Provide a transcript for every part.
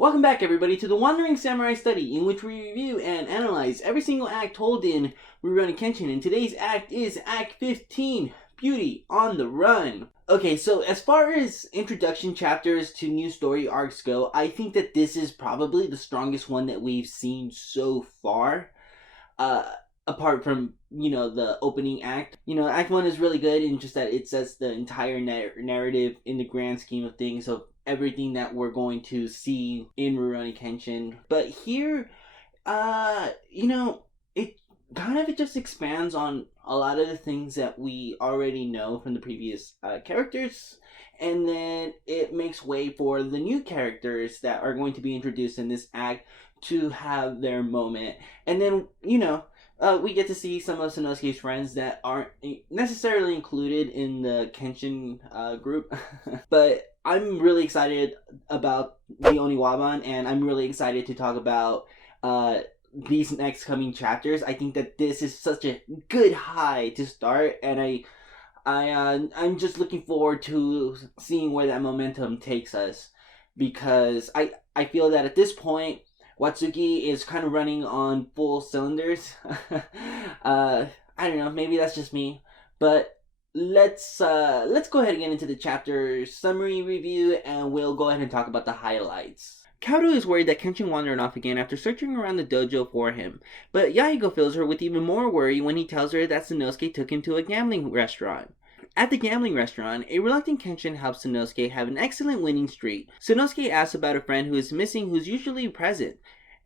Welcome back, everybody, to the Wandering Samurai Study, in which we review and analyze every single act told in Rurouni Kenshin, and today's act is Act 15, Beauty on the Run. Okay, so as far as introduction chapters to new story arcs go, I think that this is probably the strongest one that we've seen so far. Apart from, the opening act. Act 1 is really good in just that it sets the entire narrative in the grand scheme of things of everything that we're going to see in Rurouni Kenshin. But here, it kind of just expands on a lot of the things that we already know from the previous characters. And then it makes way for the new characters that are going to be introduced in this act to have their moment. And then, we get to see some of Sanosuke's friends that aren't necessarily included in the Kenshin group. But I'm really excited about the Oniwaban, and I'm really excited to talk about these next coming chapters. I think that this is such a good high to start, and I'm just looking forward to seeing where that momentum takes us, because I feel that at this point Watsuki is kind of running on full cylinders. I don't know, maybe that's just me, but let's go ahead and get into the chapter summary review, and we'll go ahead and talk about the highlights. Kaoru is worried that Kenshin wandered off again after searching around the dojo for him, but Yahiko fills her with even more worry when he tells her that Sanosuke took him to a gambling restaurant. At the gambling restaurant, a reluctant Kenshin helps Sanosuke have an excellent winning streak. Sanosuke asks about a friend who is missing who's usually present,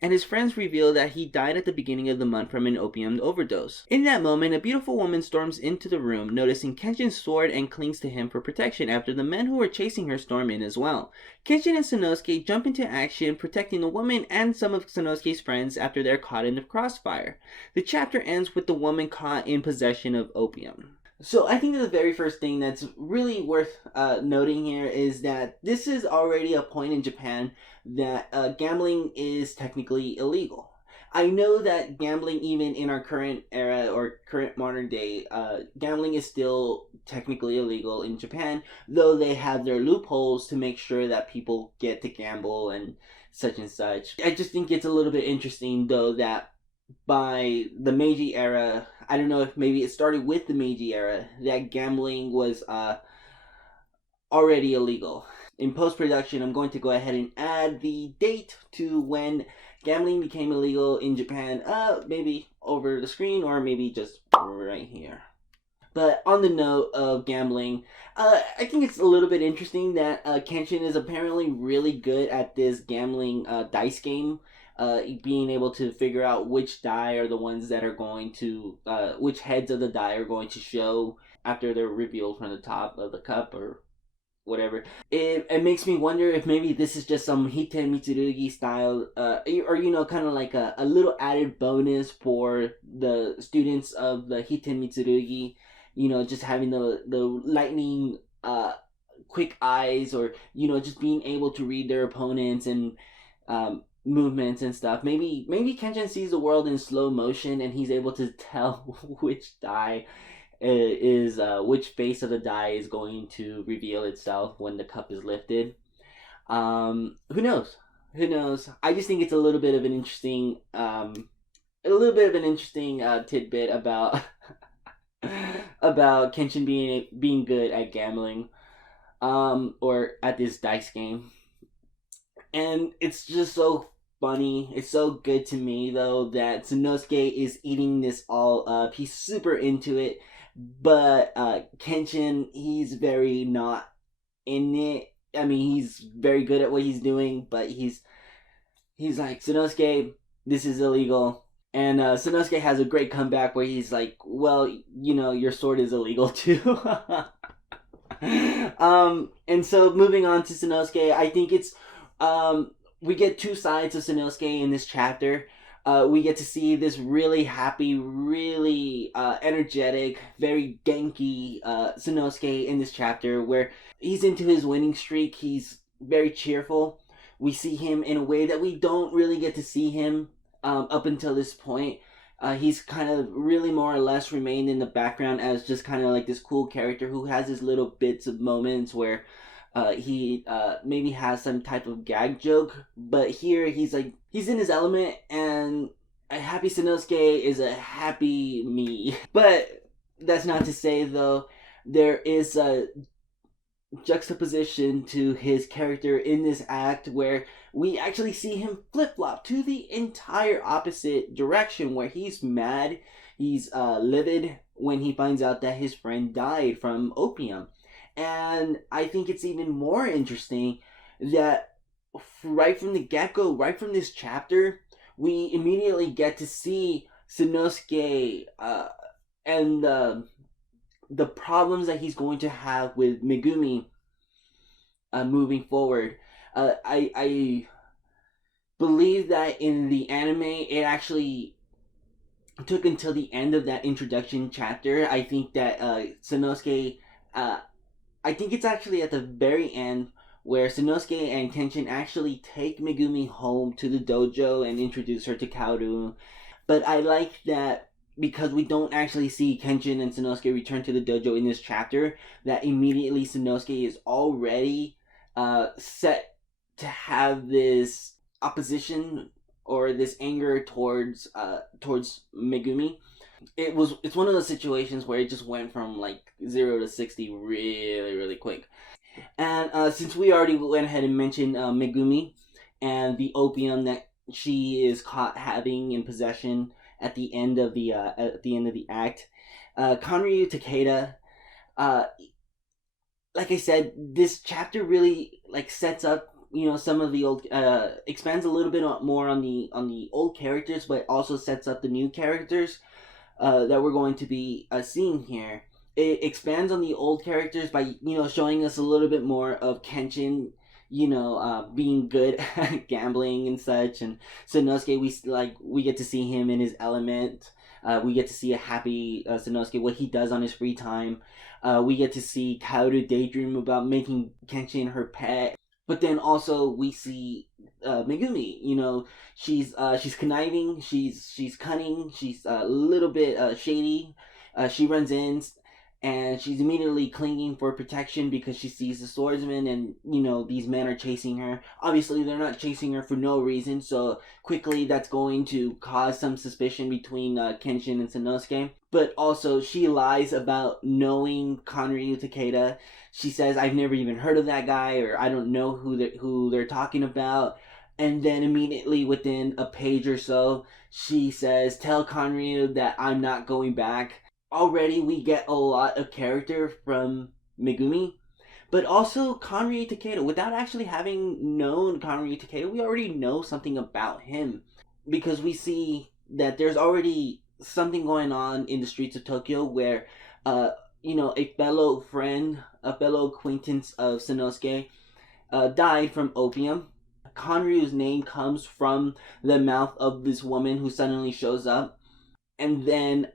and his friends reveal that he died at the beginning of the month from an opium overdose. In that moment, a beautiful woman storms into the room, noticing Kenshin's sword, and clings to him for protection after the men who were chasing her storm in as well. Kenshin and Sanosuke jump into action, protecting the woman and some of Sanosuke's friends after they're caught in the crossfire. The chapter ends with the woman caught in possession of opium. So I think that the very first thing that's really worth noting here is that this is already a point in Japan that gambling is technically illegal. I know that gambling, even in our current era or current modern day, gambling is still technically illegal in Japan, though they have their loopholes to make sure that people get to gamble and such and such. I just think it's a little bit interesting, though, that by the Meiji era, I don't know if maybe it started with the Meiji era, that gambling was already illegal. In post-production, I'm going to go ahead and add the date to when gambling became illegal in Japan, maybe over the screen or maybe just right here. But on the note of gambling, I think it's a little bit interesting that Kenshin is apparently really good at this gambling dice game. Being able to figure out which die are the ones that are going to, which heads of the die are going to show after they're revealed from the top of the cup or whatever. It makes me wonder if maybe this is just some Hiten Mitsurugi style, or kind of like a little added bonus for the students of the Hiten Mitsurugi, just having the lightning, quick eyes, or, just being able to read their opponents and, movements and stuff. Maybe Kenshin sees the world in slow motion and he's able to tell which die is which face of the die is going to reveal itself when the cup is lifted. Who knows? I just think it's a little bit of an interesting tidbit about about Kenshin being good at gambling, or at this dice game. And it's just so funny. It's so good to me, though, that Sanosuke is eating this all up. He's super into it, but Kenshin, he's very not in it. I mean, he's very good at what he's doing, but he's like, Sanosuke, this is illegal. And Sanosuke has a great comeback where he's like, well, your sword is illegal too. And so moving on to Sanosuke, I think it's we get two sides of Sanosuke in this chapter. We get to see this really happy, really energetic, very Genki Sanosuke in this chapter, where he's into his winning streak. He's very cheerful. We see him in a way that we don't really get to see him up until this point. He's kind of really more or less remained in the background as just kind of like this cool character who has his little bits of moments where He maybe has some type of gag joke, but here he's in his element, and a happy Sanosuke is a happy me. But that's not to say though there is a juxtaposition to his character in this act where we actually see him flip flop to the entire opposite direction, where he's mad, he's livid when he finds out that his friend died from opium. And I think it's even more interesting that right from the get go, right from this chapter, we immediately get to see Sanosuke and the problems that he's going to have with Megumi moving forward. I believe that in the anime, it actually took until the end of that introduction chapter. I think that Sanosuke, I think it's actually at the very end where Sanosuke and Kenshin actually take Megumi home to the dojo and introduce her to Kaoru. But I like that because we don't actually see Kenshin and Sanosuke return to the dojo in this chapter, that immediately Sanosuke is already set to have this opposition or this anger towards Megumi. It's one of those situations where it just went from like 0 to 60 really quick. And since we already went ahead and mentioned Megumi and the opium that she is caught having in possession at the end of the act, Kanryu Takeda, uh, like I said, this chapter really like sets up some of the old expands a little bit more on the old characters, but also sets up the new characters that we're going to be seeing here. It expands on the old characters by showing us a little bit more of Kenshin, being good at gambling and such, and Sanosuke, we get to see him in his element. We get to see a happy Sanosuke, what he does on his free time. We get to see Kaoru daydream about making Kenshin her pet. But then also we see Megumi. She's conniving, she's cunning, she's a little bit shady. She runs in and she's immediately clinging for protection because she sees the swordsman, and these men are chasing her. Obviously they're not chasing her for no reason, so quickly that's going to cause some suspicion between Kenshin and Sanosuke. But also she lies about knowing Kanryu Takeda. She says, I've never even heard of that guy, or I don't know who they're talking about. And then immediately within a page or so, she says, tell Kanryu that I'm not going back. Already we get a lot of character from Megumi, but also Kanryu Takeda. Without actually having known Kanryu Takeda, we already know something about him, because we see that there's already something going on in the streets of Tokyo where a fellow friend, a fellow acquaintance of Sanosuke died from opium. Kanryu's name comes from the mouth of this woman who suddenly shows up, and then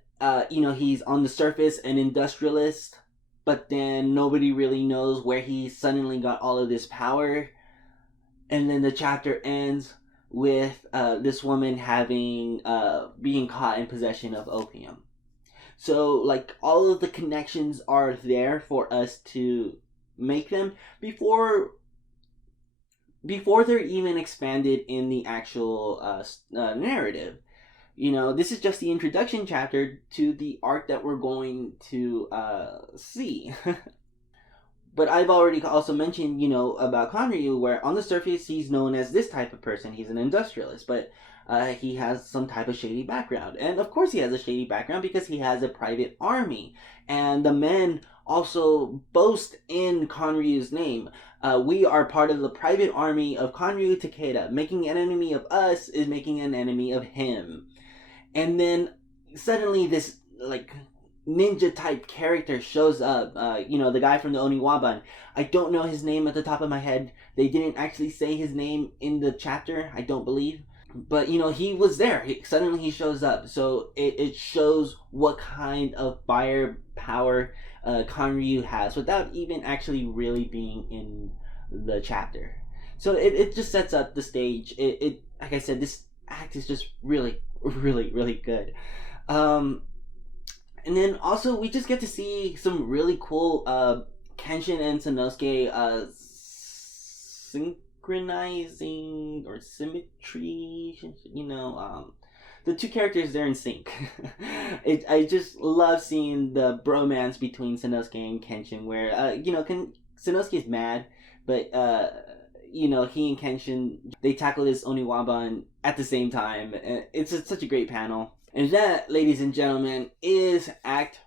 he's on the surface an industrialist, but then nobody really knows where he suddenly got all of this power. And then the chapter ends with this woman having being caught in possession of opium. So like all of the connections are there for us to make them before they're even expanded in the actual narrative. This is just the introduction chapter to the arc that we're going to see. But I've already also mentioned, about Kanryu, where on the surface he's known as this type of person. He's an industrialist, but he has some type of shady background. And of course he has a shady background because he has a private army. And the men also boast in Kanryu's name. We are part of the private army of Kanryu Takeda. Making an enemy of us is making an enemy of him. And then suddenly this like ninja type character shows up. The guy from the Oniwaban. I don't know his name at the top of my head. They didn't actually say his name in the chapter, I don't believe. But he was there. Suddenly he shows up. So it shows what kind of firepower Kanryu has without even actually really being in the chapter. So it just sets up the stage. It like I said, this act is just really good. And then also we just get to see some really cool Kenshin and Sanosuke synchronizing or symmetry, the two characters, they're in sync. I just love seeing the bromance between Sanosuke and Kenshin, where Sanosuke is mad, but he and Kenshin, they tackle this Oniwaban at the same time. It's such a great panel. And that, ladies and gentlemen, is Act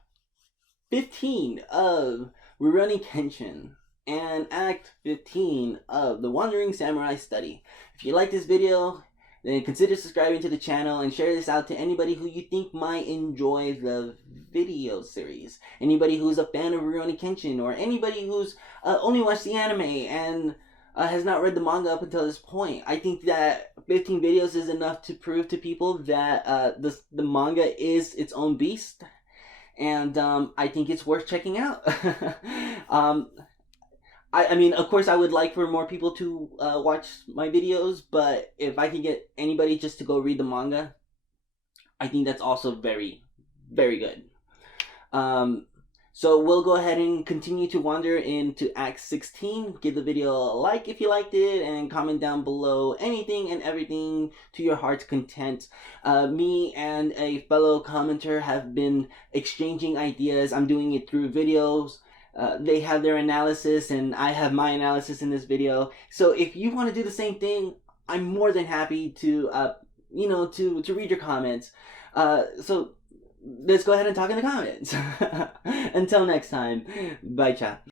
15 of Rurouni Kenshin and Act 15 of the Wandering Samurai Study. If you like this video, then consider subscribing to the channel and share this out to anybody who you think might enjoy the video series. Anybody who's a fan of Rurouni Kenshin, or anybody who's only watched the anime and has not read the manga up until this point. I think that 15 videos is enough to prove to people that the manga is its own beast. And I think it's worth checking out. I mean, of course, I would like for more people to watch my videos, but if I could get anybody just to go read the manga, I think that's also very, very good. So we'll go ahead and continue to wander into Act 16. Give the video a like if you liked it, and comment down below anything and everything to your heart's content. Me and a fellow commenter have been exchanging ideas. I'm doing it through videos. They have their analysis and I have my analysis in this video. So if you want to do the same thing, I'm more than happy to to read your comments. So let's go ahead and talk in the comments. Until next time, bye chat.